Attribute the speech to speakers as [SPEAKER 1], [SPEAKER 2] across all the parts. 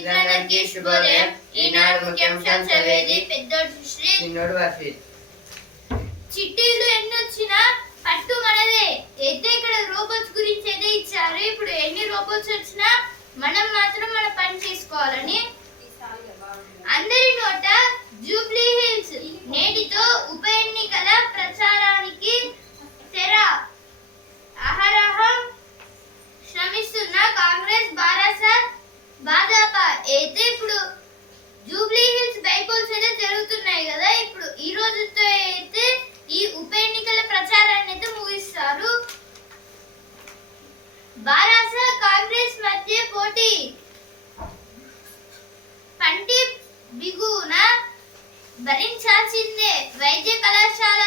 [SPEAKER 1] మిత్రులందరికీ శుభోదయం. ఈనాడు ముఖ్యాంశాలు చదివేది
[SPEAKER 2] పెద్దోడు శ్రీ
[SPEAKER 1] చిన్నోడు వర్షిత్
[SPEAKER 2] చిట్టీలు ఎన్ని వచ్చినా పట్టు మనదే. అయితే ఇక్కడ రోబోట్స్ గురించి అయితే ఇచ్చారు. ఇప్పుడు ఎన్ని రోబోట్స్ వచ్చినా మనం మాత్రం మన పని చేసుకోవాలని. అందరి నోట జూబ్లీ హిల్స్ నేటితో ఉప ఎన్నికల ప్రచారానికి తెర. అహరహం శ్రమిస్తున్న కాంగ్రెస్ బారాస భాజపా అయితే ఇప్పుడు జూబ్లీ హిల్స్ బైపోల్స్ అయితే జరుగుతున్నాయి కదా. ఇప్పుడు ఈ రోజుతో అయితే ఈ ఉప ఎన్నికల ప్రచారాన్ని అయితే ముగిస్తారు. బారాస కాంగ్రెస్ మధ్య పోటీ. పంటి బిగున భరించాల్సిందే. వైద్య
[SPEAKER 1] కళాశాల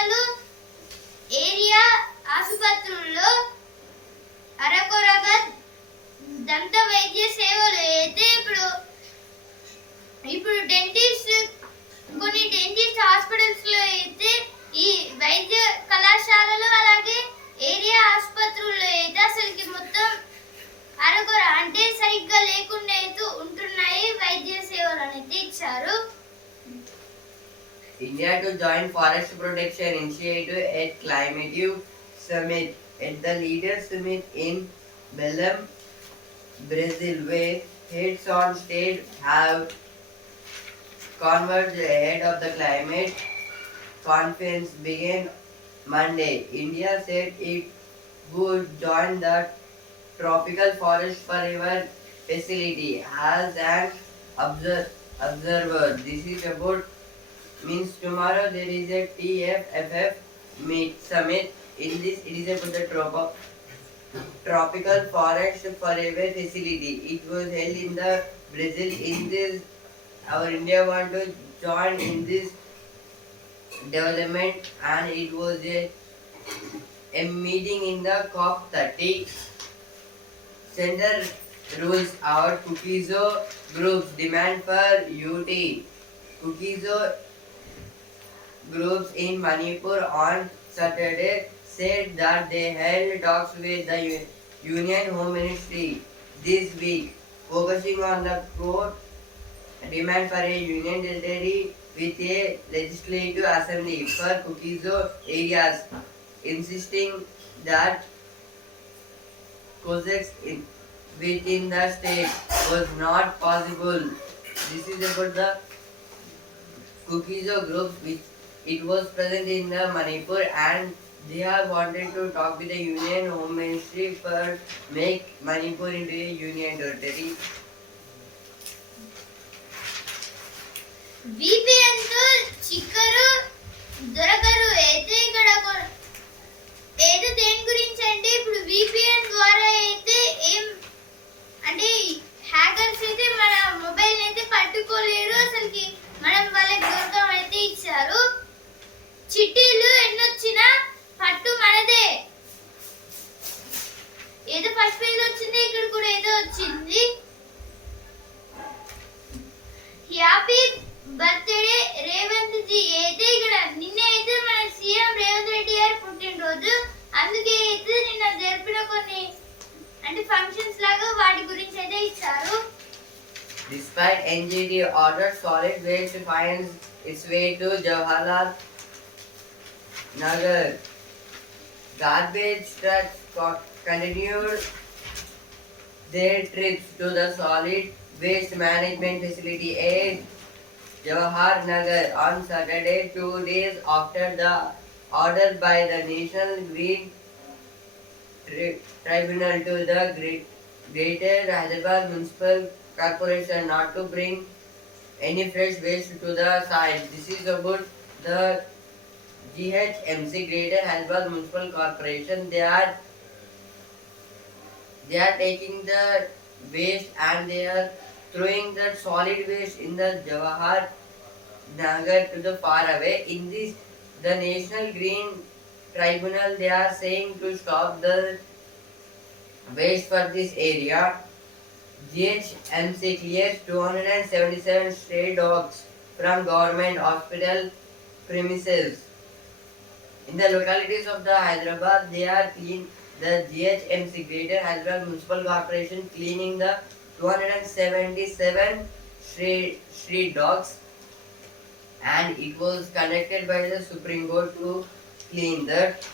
[SPEAKER 1] heads on state have converged ahead of the climate conference began Monday. India said it would join the Tropical Forest Forever facility as an obser- observer. This is about means tomorrow there is a TFFF meet summit. In this, it is about the tropo- tropical forest forever facility. It was held in the Brazil. In this, our India want to join in this development, and it was a a meeting in the COP 30. Center rules out Kukizo groups demand for UT. Kukizo groups in Manipur on Saturday said that they held talks with the Union Home Ministry this week, focusing on the core demand for a union territory with a legislative assembly for Kukizo areas, insisting that Cossacks in, within the state was not possible. This is about the Kukizo group which it was present in the Manipur and they have wanted to talk with the Union Home Ministry for make Manipur into a union territory.
[SPEAKER 2] VPN చిక్కరు దొరకరు అయితే ఇక్కడ ఏదో దేని గురించి అంటే ఇప్పుడు VPN ద్వారా అయితే ఏం అంటే హ్యాకర్స్ అయితే మన మొబైల్ అయితే పట్టుకోలేరు అసలుకి మనం వాళ్ళకి దొరకమైతే అయితే ఇచ్చారు చిట్టీలు ఎన్నొచ్చినా పట్టు మనదే. ఏదో ఫస్ట్ పేజ్ వచ్చింది ఇక్కడ కూడా ఏదో వచ్చింది. Happy birthday Revanth ji. అయితే ఇక్కడ నిన్న అయితే మన సీఎం రేవంత్ రెడ్డి గారు పుట్టినరోజు. అందుకే అయితే నిన్న జరిపిన కొన్ని అంటే ఫంక్షన్స్ లాగా వాటి గురించి అయితే ఇచ్చారు.
[SPEAKER 1] Despite NGD ordered solid waste finds its way to Jawaharlal Nagar. Garbage trucks continued their trips to the solid waste management facility at Jawahar Nagar on Saturday, two days after the order by the National Green Tri- Tribunal to the Great Greater Hyderabad Municipal Corporation not to bring any fresh waste to the site. This is about the GHMC Greater Hyderabad Municipal Corporation. They are they are taking the waste and they are throwing the solid waste in the Jawahar Nagar to the far away. In this, the National Green Tribunal they are saying to stop the waste for this area. GHMC clears 277 stray dogs from government hospital premises. In the localities of the Hyderabad, they are clean. The GHMC Greater Hyderabad Municipal Corporation cleaning the 277 street, street dogs and it was conducted by the Supreme Court to clean that.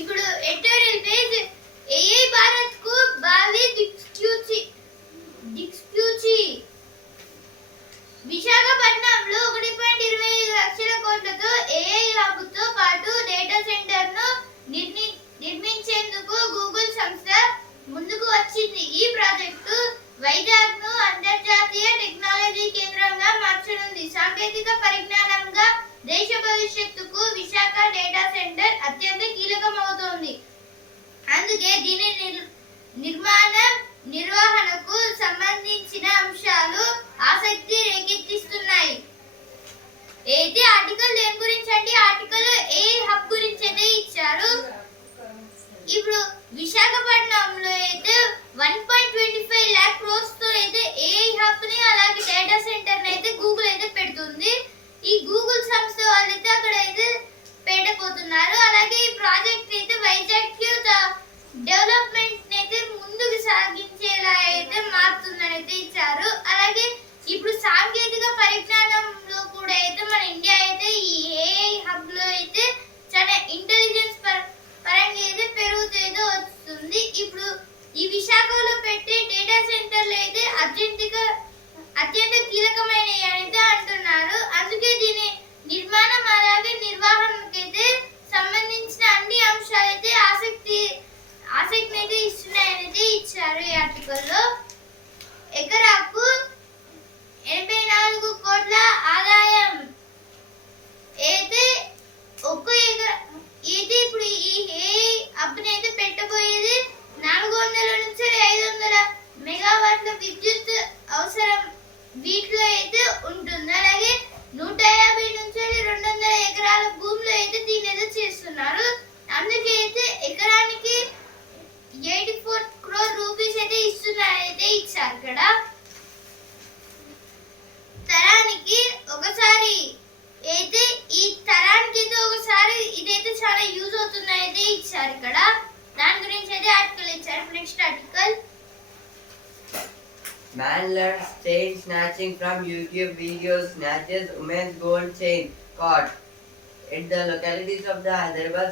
[SPEAKER 2] ఇప్పుడు editorial page AI Bharat లక్షల A I హబ్తో పాటు data సెంటర్ను నిర్మి నిర్మించేందుకు Google సంస్థ ముందుకు వచ్చింది. ఈ project వైజాగ్ను అంతర్జాతీయ టెక్నాలజీ కేంద్రంగా మార్చనుంది. సాంకేతిక పరిజ్ఞానంగా దేశ భవిష్యత్తుకు విశాఖ డేటా సెంటర్ అత్యంత కీలకమవుతోంది. అందుకే దీని నిర్- నిర్మాణం నిర్వహణకు సంబంధించిన అంశాలు ఆసక్తి రేకెత్తిస్తున్నాయి. అయితే ఆర్టికల్ దేని గురించి అంటే ఆర్టికల్ ఏ హబ్ గురించి అయితే ఇచ్చారు? ఇప్పుడు విశాఖపట్నంలో అయితే one point twenty five lakh క్రోర్స్తో అయితే ఏఐ హబ్ని అలాగే డేటా సెంటర్ని అయితే గూగుల్ అయితే పెడుతుంది. ఈ గూగుల్ సంస్థ వాళ్ళు అయితే అక్కడ అయితే పెట్టబోతున్నారు. అలాగే ఈ ప్రాజెక్ట్ అయితే వైజాగ్ డెవలప్మెంట్ అయితే ముందుకు సాగించేలా అయితే మారుతుందని అయితే ఇచ్చారు. అలాగే ఇప్పుడు సాంకేతిక పరిజ్ఞానంలో కూడా అయితే మన ఇండియా అయితే ఈ ఏఐ హబ్లో అయితే చాలా ఇంటెలిజెన్స్ పరంగా అయితే పెరుగుతూ వస్తుంది. ఇప్పుడు ఈ విశాఖలో పెట్టే డేటా సెంటర్లు అయితే అత్యంతిక అత్యంత కీలకమైనవి అయితే అంటున్నారు. అందుకే దీని నిర్మాణం అలాగే నిర్వహణకైతే సంబంధించిన అన్ని అంశాలు అయితే ఆసక్తి ఆసక్తిని అయితే ఇస్తున్నాయని అయితే ఇచ్చారు ఈ ఆర్టికల్లో ఎకరాకు ఎనభై నాలుగు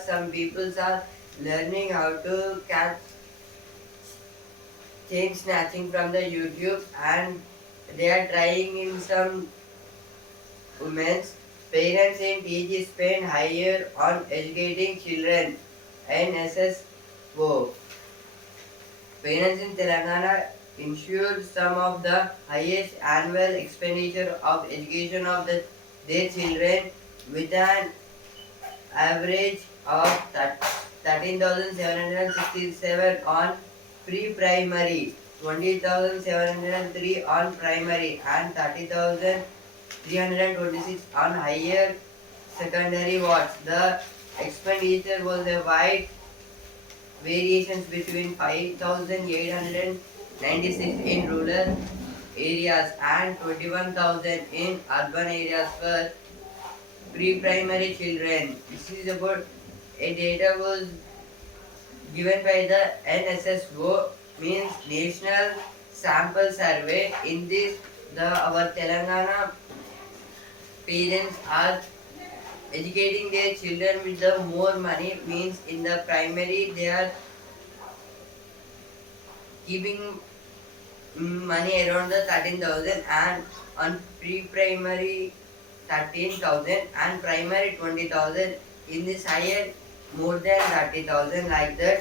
[SPEAKER 1] some people are learning how to catch chain snatching from the YouTube and they are trying in some women's parents in TG spend higher on educating children NSSO. Parents in Telangana ensured some of the highest annual expenditure of education of the, their children with an average of 13,767 on pre-primary, 20,703 on primary and 30,326 on higher secondary wards. The expenditure was a wide variations between 5,896 in rural areas and 21,000 in urban areas for pre-primary children. This is about a data was given by the NSSO means National Sample Survey. In this, the our Telangana parents are educating their children with the more money means in the primary they are keeping mm, money around the 13,000 and on pre-primary 13,000 and primary 20,000 in this higher more than 30,000 like that.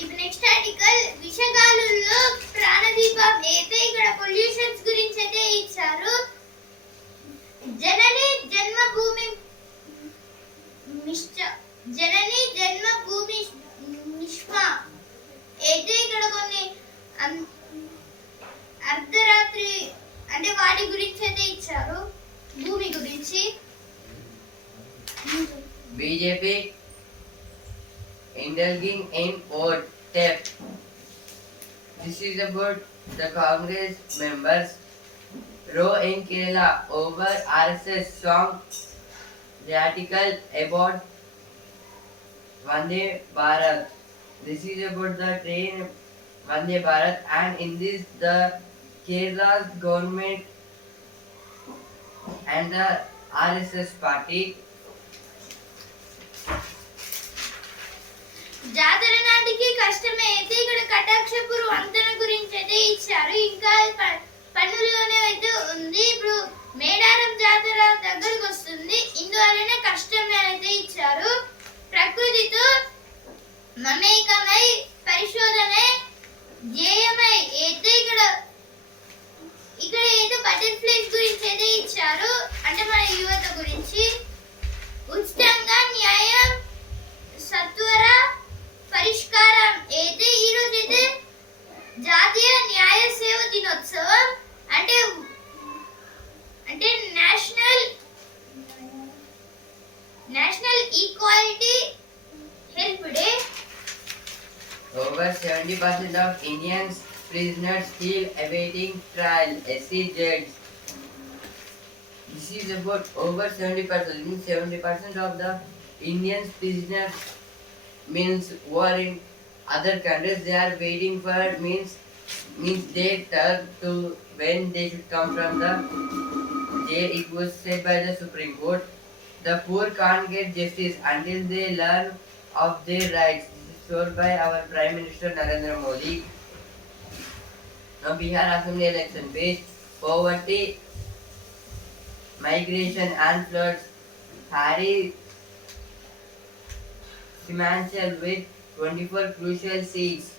[SPEAKER 2] ఇప్పుడు next article విషగాలుల్లో ప్రాణదీపం అయితే ఇక్కడ pollutions గురించి అయితే ఇచ్చారు. జనని జన్మభూమి మిష్ట జనని జన్మభూమి నిష్మ అయితే ఇక్కడ కొన్ని అర్ధరాత్రి అంటే వాటి గురించి అయితే ఇచ్చారు. భూమి గురించి.
[SPEAKER 1] BJP indulging in vote theft. This is about the Congress members row in Kerala over RSS song. The article about Vande Bharat. This is about the train Vande Bharat, and in this the Kerala's government and the RSS party
[SPEAKER 2] జాతర నాటికి కష్టమే అయితే ఇక్కడ కటాక్షపురు వంతెన గురించి అయితే ఇచ్చారు. ఇంకా ప- అయితే ఉంది. ఇప్పుడు మేడారం జాతర దగ్గరకు వస్తుంది. ఇందువల్లనే కష్టమే అయితే ఇచ్చారు. ప్రకృతితో మమేకమై పరిశోధన ధ్యేయమై అయితే ఇక్కడ ఇక్కడ ఏదో బటర్ఫ్లైస్ గురించి అయితే ఇచ్చారు. అంటే మన యువత గురించి. ఉచితంగా న్యాయం సత్వర పరిష్కారం అయితే ఈరోజు అయితే జాతీయ న్యాయ సేవ దినోత్సవం అంటే అంటే national national equality help day
[SPEAKER 1] over 70% of Indians prisoners still awaiting trial. SC. This is about over 70%. Means 70% of the indian prisoners means who are in other countries they are waiting for means means they turn to when they should come from the jail. It was said by the Supreme Court. The poor can't get justice until they learn of their rights. This is by our Prime Minister Narendra Modi. Now Bihar Assembly election page poverty, migration and floods. Harry Simanchal with 24 crucial seats.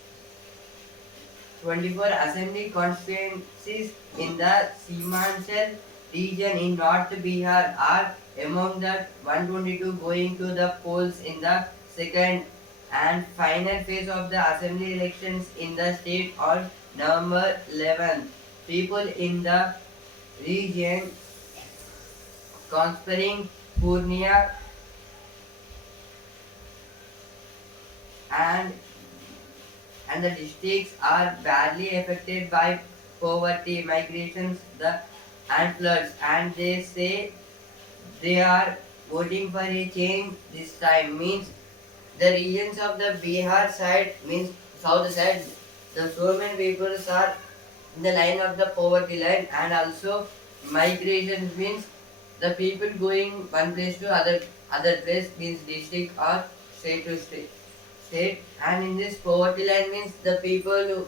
[SPEAKER 1] 24 assembly constituencies in the Simanchal region in North Bihar are among the 122 going to the polls in the second and final phase of the assembly elections in the state on November 11th. People in the region conspiring Purnia and and the districts are badly affected by poverty, migrations, the and floods, and they say they are voting for a change this time. Means the regions of the Bihar side means south side, the so many people are in the line of the poverty line, and also migration means the people going one place to other other place means district or state to state state and in this poverty line means the people who,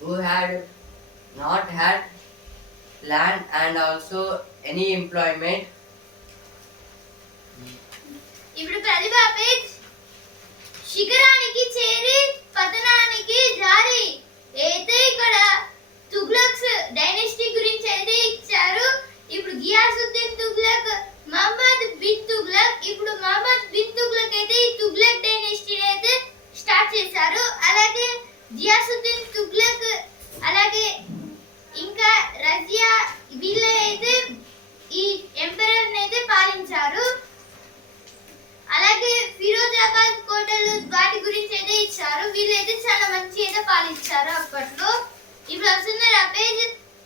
[SPEAKER 1] who had not had land and also any employment
[SPEAKER 2] ఇప్పుడు ప్రతిభ page శిఖరానికి చేరి పతనానికి జారి అయితే ఇక్కడ Tughlaqs dynasty గురించి అయితే ఇచ్చారు ఇప్పుడు గియాసుద్దీన్ తుగ్లక్ మహమ్మద్ బిన్ తుగ్లక్. ఇప్పుడు మహమ్మద్ బిన్ తుగ్లక్ అయితే ఈ తుగ్లక్ డైనెస్టీని అయితే స్టార్ట్ చేశారు. అలాగే జియాసుద్దీన్ తుగ్లక్ అలాగే ఇంకా రజియా వీళ్ళే అయితే ఈ ఎంపరర్ అయితే పాలించారు. అలాగే ఫిరోజాబాద్ కోటలు వాటి గురించి అయితే ఇచ్చారు. వీళ్ళైతే చాలా మంచి అయితే పాలించారు అప్పట్లో. ఇప్పుడు వస్తున్న రపేజ్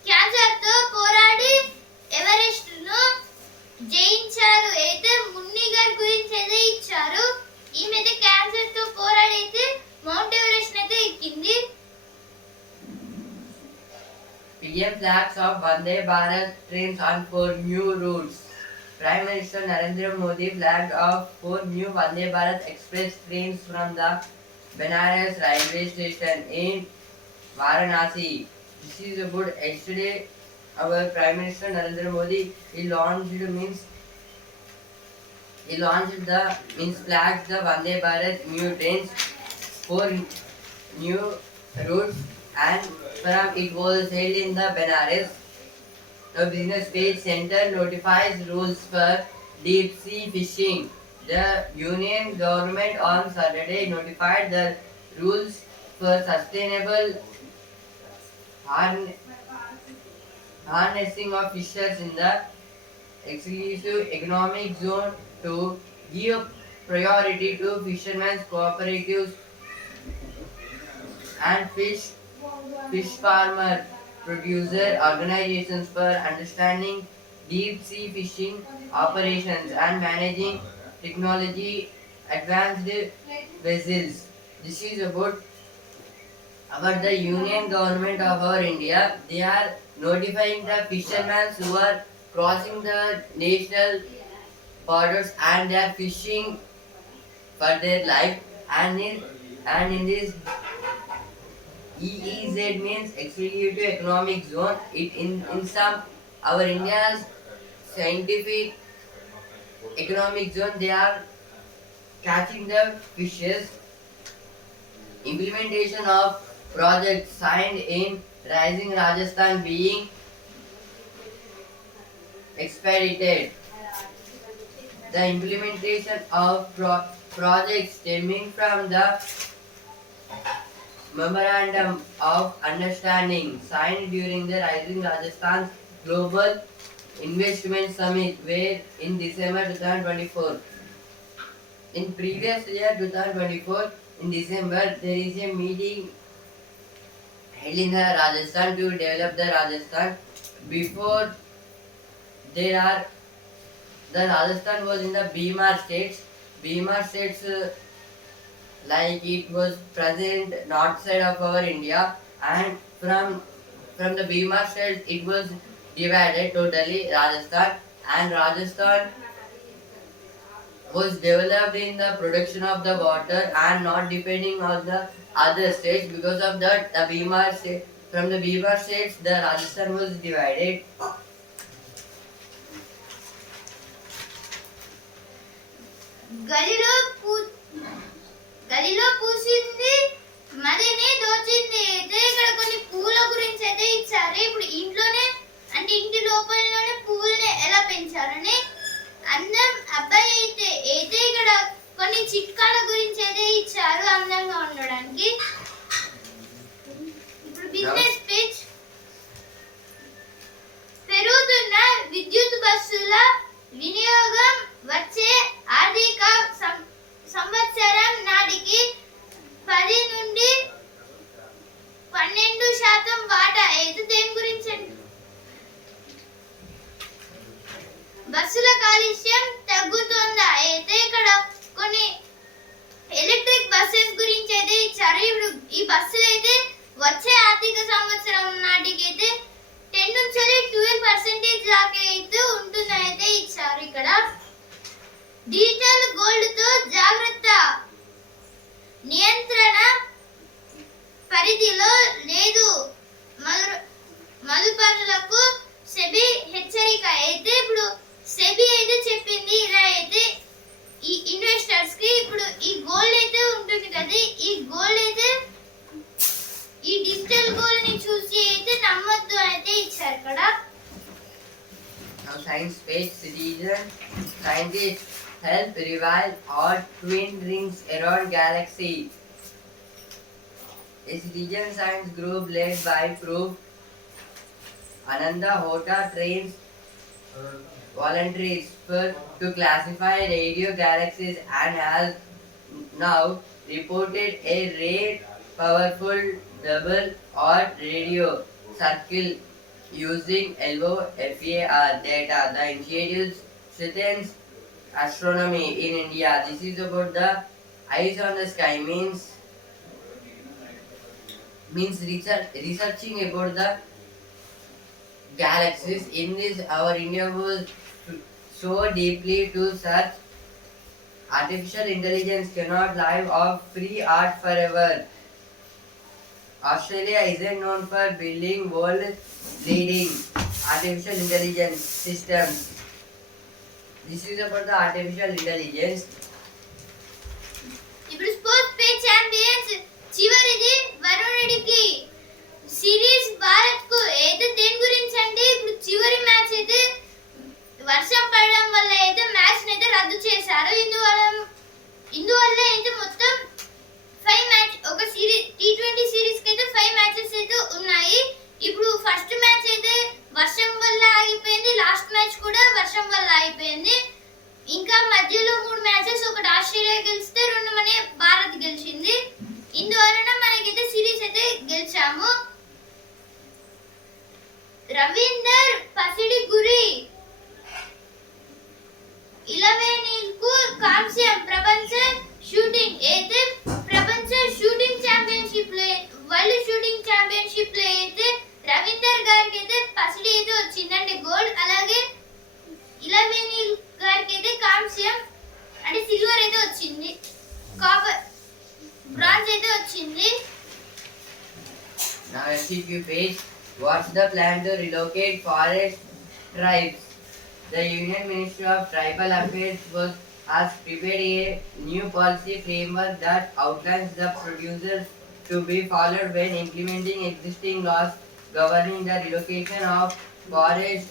[SPEAKER 2] క్యాన్సర్తో పోరాడి ఎవరెస్ట్ను జయించారు అయితే మున్ని గారి గురించి అయితే ఇచ్చారు ఈమె అయితే క్యాన్సర్తో పోరాడి అయితే మౌంట్ ఎవరెస్ట్ అయితే ఎక్కింది
[SPEAKER 1] PM flags of Vande Bharat trains on four new routes. Prime Minister Narendra Modi flagged off four new Vande Bharat express trains from the Benares railway station in Varanasi. This is about yesterday. Our Prime Minister Narendra Modi he launched means he launched the means flagged the Vande Bharat new trains four new routes and from it was held in the Benares. The business page center notifies rules for deep sea fishing. The union government on Saturday notified the rules for sustainable harn- harnessing of fishers in the exclusive economic zone to give priority to fishermen's cooperatives and fish fish farmer producer organizations for understanding deep sea fishing operations and managing technology advanced vessels. This is about about the union government of our India. They are notifying the fishermen who are crossing the national borders and they are fishing for their life. And in and in this EEZ means exclusive economic zone. It in in some our India's scientific economic zone they are catching the fishes. Implementation of project signed in Rising Rajasthan being expedited. The implementation of pro- projects stemming from the memorandum of understanding signed during the Rising Rajasthan Global Investment Summit where in December 2024. In previous year 2024, in December, there is a meeting in Rajasthan to develop the Rajasthan. Before there are the Rajasthan was in the Bimar states. Bimar states uh, like it was present north side of our India and from from the Bimar states it was divided totally Rajasthan and Rajasthan was developed in the production of the water and not depending on the other states because of that the Bihar state from the Bihar states the Rajasthan was divided
[SPEAKER 2] గలిలో గలిలో పూసింది మదిని దోచింది అయితే ఇక్కడ కొన్ని పూల గురించి అయితే ఇచ్చారు ఇప్పుడు ఇంట్లోనే అంటే ఇంటి లోపలలోనే పువ్వుల్ని ఎలా పెంచారని అందం అబ్బాయి అయితే అయితే ఇక్కడ కొన్ని చిట్కాల గురించి అయితే ఇచ్చారు అందంగా ఉండడానికి. ఇప్పుడు
[SPEAKER 1] business space citizen scientists help revive all twin rings around galaxy. A citizen science group led by Prof. Ananda Hota trains volunteers to classify radio galaxies and has now reported a rare powerful double odd radio circle using LOFAR data. The initiative strengthens astronomy in India. This is about the eyes on the sky means means research, researching about the galaxies. In this, our India was so deeply to search. Artificial intelligence cannot live off free art forever. Australia isn't known for building world leading artificial intelligence systems. This is about the artificial intelligence.
[SPEAKER 2] ఇప్పుడు sports page champions చివరిది వరుణుడికి series భారత్కు అయితే దేని గురించి అంటే ఇప్పుడు చివరి మ్యాచ్ అయితే వర్షం పడడం వల్ల అయితే మ్యాచ్ అయితే రద్దు చేశారు. ఇందువల్ల ఇందువల్ల అయితే మొత్తం ఫైవ్ మ్యాచ్ ఒక సిరీస్ టీ ట్వంటీ సిరీస్కి అయితే ఫైవ్ మ్యాచెస్ అయితే ఉన్నాయి. ఇప్పుడు ఫస్ట్ మ్యాచ్ అయితే వర్షం వల్ల ఆగిపోయింది లాస్ట్ మ్యాచ్ కూడా వర్షం వల్ల ఆగిపోయింది. ఇంకా మధ్యలో మూడు మ్యాచెస్ ఒకటి ఆస్ట్రేలియా గెలిస్తే రెండు మన భారత్ గెలిచింది. ఇందువలన మనకైతే సిరీస్ అయితే గెలిచాము. రవీందర్ పసిడి గురి. ఇలవేనీకు కాంస్యం ప్రపంచ షూటింగ్ అయితే ప్రపంచ షూటింగ్ ఛాంపియన్షిప్లో వరల్డ్ షూటింగ్ ఛాంపియన్షిప్ లో అయితే రవీందర్ గారికి అయితే పసిడి అయితే వచ్చిందండి గోల్డ్ అలాగే ఇలవేనిల్ గారికి అయితే కాంస్యం అంటే సిల్వర్ అయితే వచ్చింది కాపర్ బ్రాంజ్ అయితే వచ్చింది
[SPEAKER 1] Now MCQ page. What's the plan to relocate forest tribes? The Union Ministry of Tribal Affairs was has prepared a new policy framework that outlines the procedures to be followed when implementing existing laws governing the relocation of forest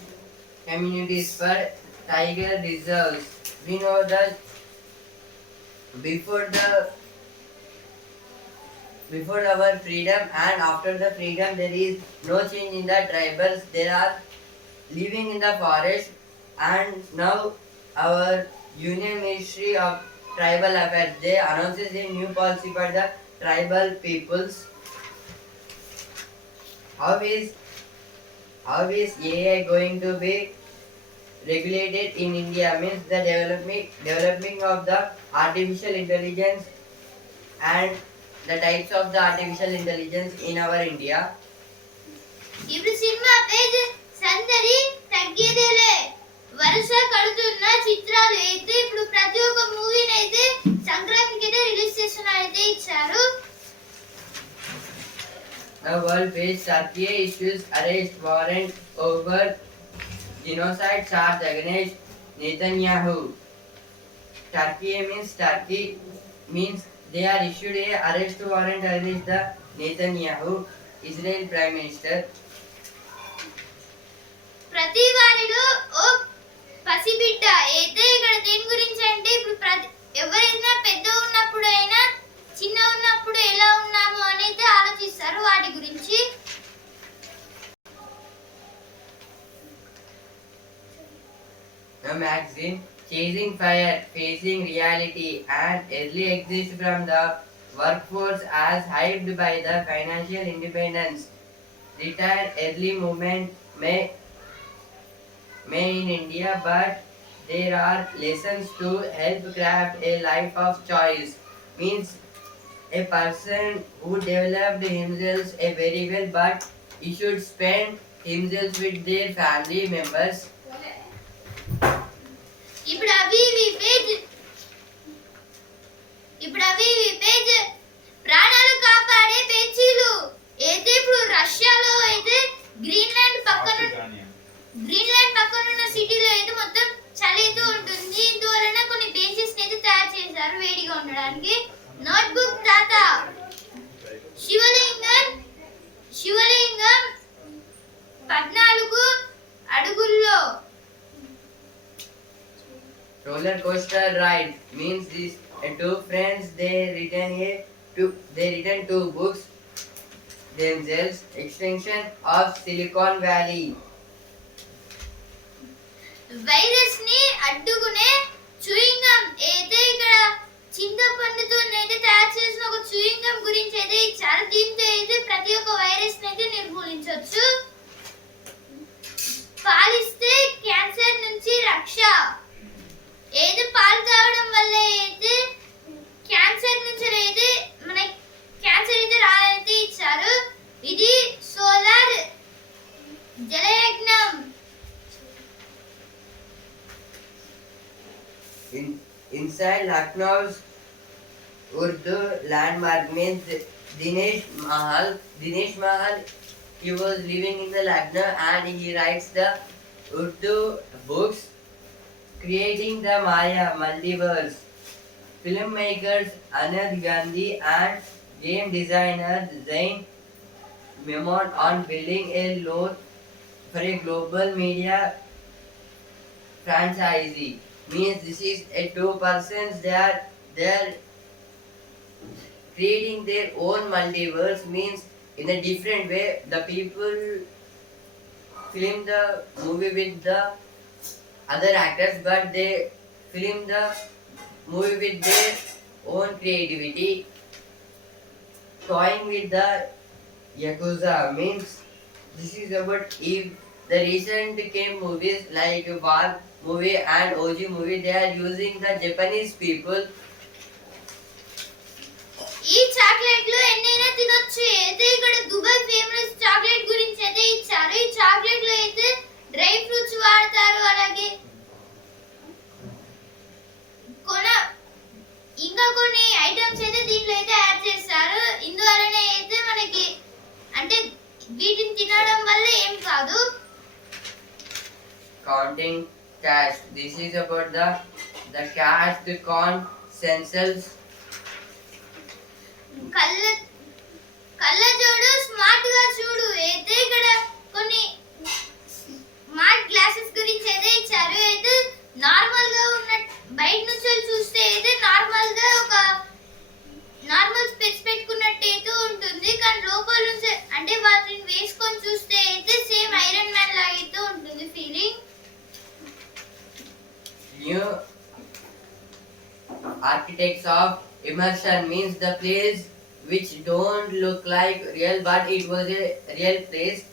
[SPEAKER 1] communities for tiger reserves. We know that before the before our freedom and after the freedom there is no change in the tribals they are living in the forest and now our union ministry of tribal affairs they announces a new policy for the tribal peoples how is how is ai going to be regulated in india means the development developing of the artificial intelligence and the types of the artificial intelligence in our India.
[SPEAKER 2] ఇప్పుడు cinema page సందడి తగ్గేదేలే వరుస కడుతున్న చిత్రాలు అయితే చేస్తున్నారు అయితే ఇచ్చారు
[SPEAKER 1] The world page Turkey issues arrest warrant over genocide charge against Netanyahu. Turkey means Turkey means they are issued a arrest warrant against the Netanyahu, Israel Prime Minister.
[SPEAKER 2] ప్రతి వారిలో ఓ పసిబిడ్డ అయితే ఇక్కడ దేని గురించి అంటే ఇప్పుడు ప్రతి ఎవరైనా పెద్ద ఉన్నప్పుడు అయినా చిన్న ఉన్నప్పుడు ఎలా ఉన్నాము అనేది ఆలోచిస్తారు వాటి గురించి
[SPEAKER 1] The magazine Chasing Fire, Facing Reality and early exit from the workforce as hyped by the financial independence. Retired early movement may, may in India, but there are lessons to help craft a life of choice. Means a person who developed himself a very well, but he should spend himself with their family members
[SPEAKER 2] ఇప్పుడు అవి ఇవి page ఇప్పుడు అవి ఇవి page ప్రాణాలు కాపాడే పేచీలు అయితే ఇప్పుడు రష్యాలో అయితే గ్రీన్లాండ్ పక్కన గ్రీన్లాండ్ పక్కన ఉన్న సిటీలో అయితే మొత్తం చలితూ ఉంటుంది. ఇందువలన కొన్ని బేసిస్ అయితే తయారు చేశారు వేడిగా ఉండడానికి. నోట్బుక్ తాత. శివలింగం. శివలింగం పద్నాలుగు అడుగుల్లో.
[SPEAKER 1] Roller coaster ride means this two friends they return a to they return to books then extension of silicon valley
[SPEAKER 2] వైరస్ని అడ్డుకునే చూయింగం అయితే ఇక్కడ చింతపండుతో అయితే తయారు చేసిన ఒక చూయింగం గురించి అయితే ఇచ్చారు దీంతో అయితే ప్రతి ఒక్క వైరస్ని అయితే నిర్మూలించవచ్చు. పాలిస్తే క్యాన్సర్ నుంచి రక్ష. ఏది పాలు తాగడం వల్ల అయితే క్యాన్సర్ నుంచి అయితే మన క్యాన్సర్ అయితే రాలైతే ఇచ్చారు. ఇది solar Jalayagnam.
[SPEAKER 1] In inside lucknow's urdu landmark means dinesh mahal. Dinesh mahal he was living in the lucknow and he writes the urdu books creating the maya multiverse. Filmmakers anand gandhi and game designer zain Memon on building a loan for a global media franchisee means this is a two persons they are they are creating their own multiverse means in a different way the people film the movie with the other actors but they film the movie with their own creativity toying with the yakuza means this is about if the recent came movies like war movie and OG movie, they are using the Japanese people.
[SPEAKER 2] ఈ చాక్లెట్లు ఎన్నైనా తినొచ్చు. అయితే ఇక్కడ Dubai famous chocolate గురించి అయితే ఇచ్చారు. ఈ చాక్లెట్లో అయితే డ్రై ఫ్రూట్స్ వాడతారు. అలాగే కొన ఇంకా కొన్ని ఐటమ్స్ అయితే దీంట్లో అయితే యాడ్ చేస్తారు. ఇందువలనే అయితే మనకి అంటే వీటిని తినడం వల్ల ఏం కాదు.
[SPEAKER 1] Counting. Cash. This is about the the cash, the con sensors.
[SPEAKER 2] కళ్ళ చూడు స్మార్ట్గా చూడు అయితే ఇక్కడ కొన్ని
[SPEAKER 1] immersion means the place which don't look like real but it was a real place.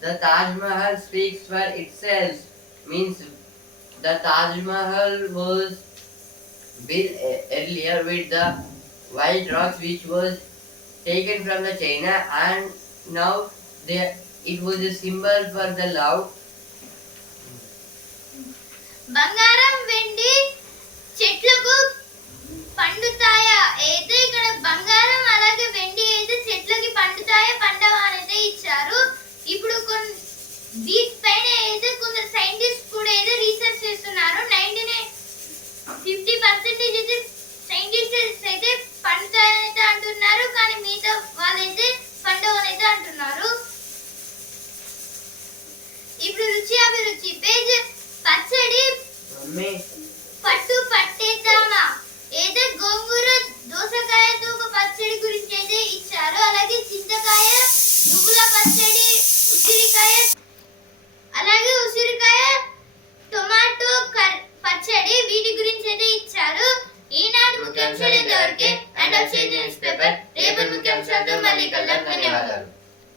[SPEAKER 1] The Taj Mahal speaks for itself means the Taj Mahal was built e- earlier with the white rocks which was taken from the China and now they, it was a symbol for the love
[SPEAKER 2] బంగారం వెండి చెట్లకు